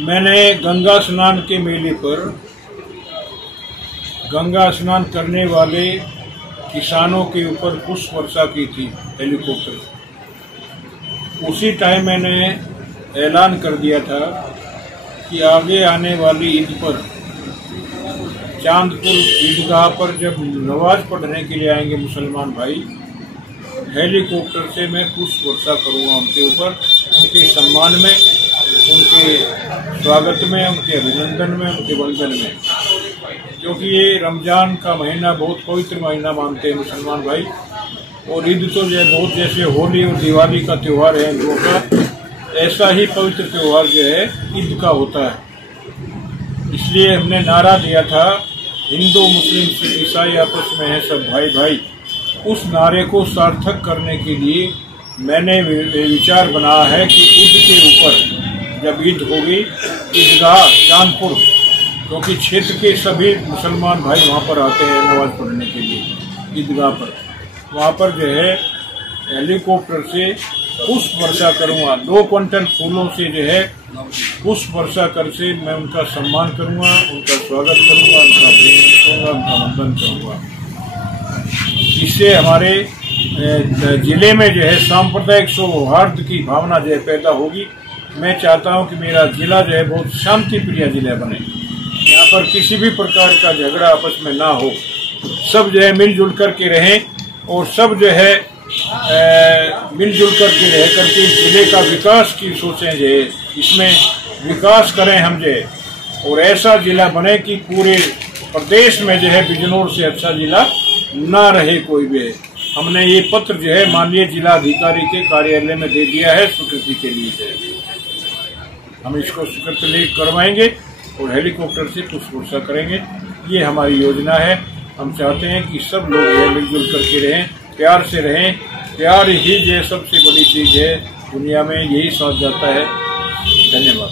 मैंने गंगा स्नान के मेले पर गंगा स्नान करने वाले किसानों के ऊपर पुष्प वर्षा की थी हेलीकॉप्टर। उसी टाइम मैंने ऐलान कर दिया था कि आगे आने वाली ईद पर चांदपुर ईदगाह पर जब नमाज पढ़ने के लिए आएंगे मुसलमान भाई, हेलीकॉप्टर से मैं पुष्प वर्षा करूँगा उनके ऊपर, उनके सम्मान में, उनके स्वागत में, उनके अभिनंदन में, उनके वंदन में। क्योंकि ये रमजान का महीना बहुत पवित्र महीना मानते हैं मुसलमान भाई, और ईद तो जो है बहुत जैसे होली और दिवाली का त्यौहार है हिंदुओं का, ऐसा ही पवित्र त्यौहार जो है ईद का होता है। इसलिए हमने नारा दिया था, हिंदू मुस्लिम सिख ईसाई आपस में है सब भाई भाई। उस नारे को सार्थक करने के लिए मैंने विचार बनाया है कि ईद के ऊपर जब ईद होगी, ईदगाह चांदपुर, क्योंकि क्षेत्र के सभी मुसलमान भाई वहाँ पर आते हैं नमाज पढ़ने के लिए ईदगाह पर, वहाँ पर जो है हेलीकॉप्टर से पुष्प वर्षा करूँगा। 2 क्विंटल फूलों से जो है पुष्प वर्षा कर से मैं उनका सम्मान करूँगा, उनका स्वागत करूँगा, उनका अभिनंदन करूँगा, उनका वंदन करूँगा। इससे हमारे जिले में जो है सांप्रदायिक सौहार्द की भावना जो है पैदा होगी। मैं चाहता हूं कि मेरा जिला जो है बहुत शांति प्रिय जिला बने, यहाँ पर किसी भी प्रकार का झगड़ा आपस में ना हो, सब जो है मिलजुल करके रहें, और सब जो है मिलजुल करके रह करके जिले का विकास की सोचें जो है, इसमें विकास करें हम जो है, और ऐसा जिला बने कि पूरे प्रदेश में जो है बिजनौर से अच्छा जिला ना रहे कोई भी। हमने ये पत्र जो है माननीय जिला अधिकारी के कार्यालय में दे दिया है स्वीकृति के लिए। हम इसको स्वीकृति करवाएंगे और हेलीकॉप्टर से पुष्प वर्षा करेंगे। ये हमारी योजना है। हम चाहते हैं कि सब लोग मिलजुल करके रहें, प्यार से रहें। प्यार ही जो सबसे बड़ी चीज़ है दुनिया में, यही साथ जाता है। धन्यवाद।